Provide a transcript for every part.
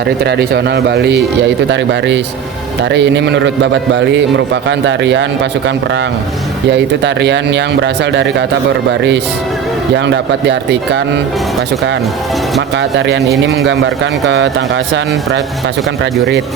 tari tradisional Bali, yaitu tari baris. Tari ini menurut Babat Bali merupakan tarian pasukan perang, yaitu tarian yang berasal dari kata berbaris, yang dapat diartikan pasukan. Maka tarian ini menggambarkan ketangkasan pasukan prajurit.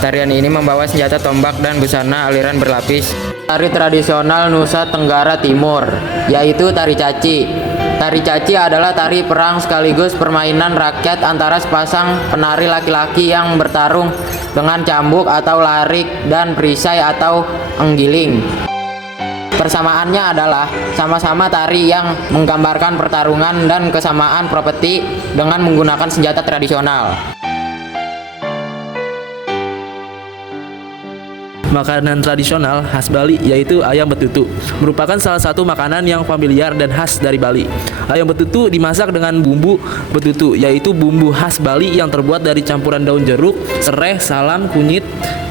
Tarian ini membawa senjata tombak dan busana aliran berlapis. Tari tradisional Nusa Tenggara Timur, yaitu tari caci. Tari caci adalah tari perang sekaligus permainan rakyat antara sepasang penari laki-laki yang bertarung dengan cambuk atau larik dan perisai atau enggiling. Persamaannya adalah sama-sama tari yang menggambarkan pertarungan dan kesamaan properti dengan menggunakan senjata tradisional. Makanan tradisional khas Bali yaitu ayam betutu, merupakan salah satu makanan yang familiar dan khas dari Bali. Ayam betutu dimasak dengan bumbu betutu, yaitu bumbu khas Bali yang terbuat dari campuran daun jeruk, serai, salam, kunyit,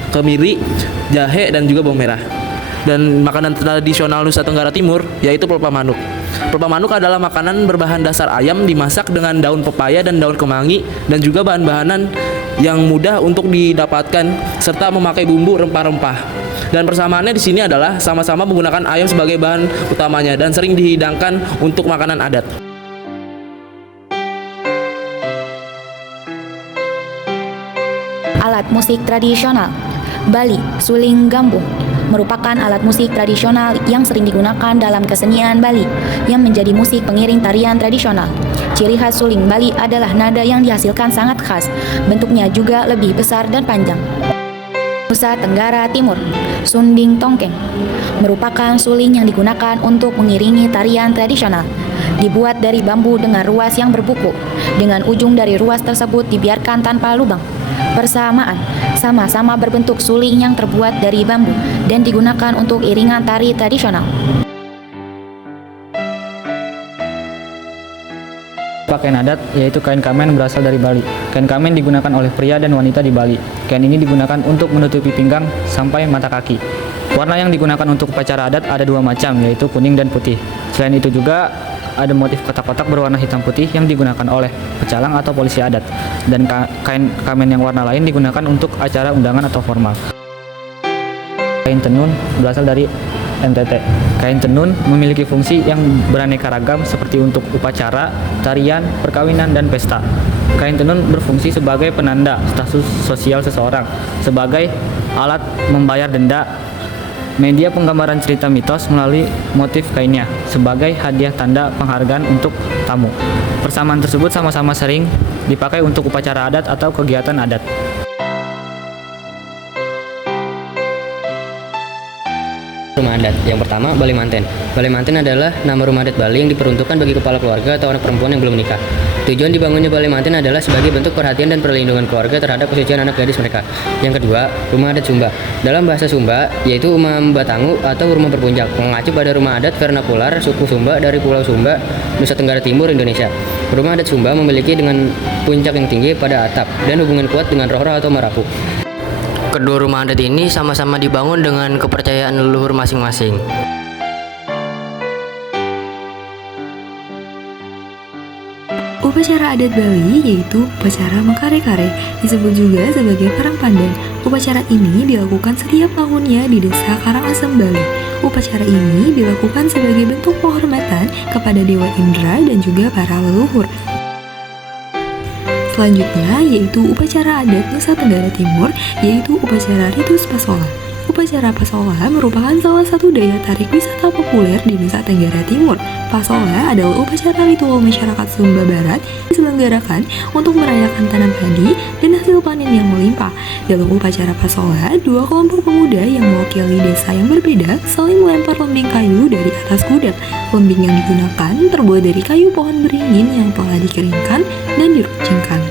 kemiri, jahe, dan juga bawang merah. Dan makanan tradisional Nusa Tenggara Timur yaitu pelepah manuk. Pelepah manuk adalah makanan berbahan dasar ayam dimasak dengan daun pepaya dan daun kemangi, dan juga bahan-bahanan yang mudah untuk didapatkan serta memakai bumbu rempah-rempah. Dan persamaannya di sini adalah sama-sama menggunakan ayam sebagai bahan utamanya dan sering dihidangkan untuk makanan adat. Alat musik tradisional Bali, suling gambung merupakan alat musik tradisional yang sering digunakan dalam kesenian Bali yang menjadi musik pengiring tarian tradisional. Ciri khas suling Bali adalah nada yang dihasilkan sangat khas, bentuknya juga lebih besar dan panjang. Nusa Tenggara Timur, sunding tongkeng merupakan suling yang digunakan untuk mengiringi tarian tradisional. Dibuat dari bambu dengan ruas yang berbuku, dengan ujung dari ruas tersebut dibiarkan tanpa lubang. Persamaan, sama-sama berbentuk suling yang terbuat dari bambu dan digunakan untuk iringan tari tradisional. Pakaian adat yaitu kain kamen berasal dari Bali. Kain kamen digunakan oleh pria dan wanita di Bali. Kain ini digunakan untuk menutupi pinggang sampai mata kaki. Warna yang digunakan untuk upacara adat ada dua macam, yaitu kuning dan putih. Selain itu juga ada motif kotak-kotak berwarna hitam putih yang digunakan oleh pecalang atau polisi adat. Dan kain kamen yang warna lain digunakan untuk acara undangan atau formal. Kain tenun berasal dari NTT. Kain tenun memiliki fungsi yang beraneka ragam seperti untuk upacara, tarian, perkawinan, dan pesta. Kain tenun berfungsi sebagai penanda status sosial seseorang, sebagai alat membayar denda, media penggambaran cerita mitos melalui motif kainnya, sebagai hadiah tanda penghargaan untuk tamu. Persamaan tersebut sama-sama sering dipakai untuk upacara adat atau kegiatan adat. Rumah adat. Yang pertama, Bali Manten. Bali Manten adalah nama rumah adat Bali yang diperuntukkan bagi kepala keluarga atau anak perempuan yang belum menikah. Tujuan dibangunnya Bali Manten adalah sebagai bentuk perhatian dan perlindungan keluarga terhadap kesucian anak gadis mereka. Yang kedua, rumah adat Sumba. Dalam bahasa Sumba, yaitu rumah Batangu atau rumah berpuncak, mengacu pada rumah adat vernakular suku Sumba dari Pulau Sumba, Nusa Tenggara Timur, Indonesia. Rumah adat Sumba memiliki dengan puncak yang tinggi pada atap dan hubungan kuat dengan roh-roh atau marapu. Kedua rumah adat ini sama-sama dibangun dengan kepercayaan leluhur masing-masing. Upacara adat Bali yaitu upacara Mengkare-kare, disebut juga sebagai Perang Pandan. Upacara ini dilakukan setiap tahunnya di Desa Karangasem, Bali. Upacara ini dilakukan sebagai bentuk penghormatan kepada Dewa Indra dan juga para leluhur. Selanjutnya yaitu upacara adat Nusa Tenggara Timur, yaitu upacara Ritus Pasola. Upacara Pasola merupakan salah satu daya tarik wisata populer di Nusa Tenggara Timur. Pasola adalah upacara ritual masyarakat Sumba Barat diselenggarakan untuk merayakan tanam padi dan hasil panen yang melimpah. Dalam upacara Pasola, dua kelompok pemuda yang mewakili desa yang berbeda saling melempar lembing kayu dari atas kuda. Lembing yang digunakan terbuat dari kayu pohon beringin yang telah dikeringkan dan diruncingkan.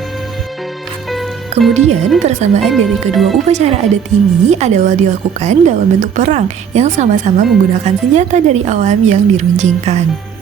Kemudian, persamaan dari kedua upacara adat ini adalah dilakukan dalam bentuk perang yang sama-sama menggunakan senjata dari alam yang diruncingkan.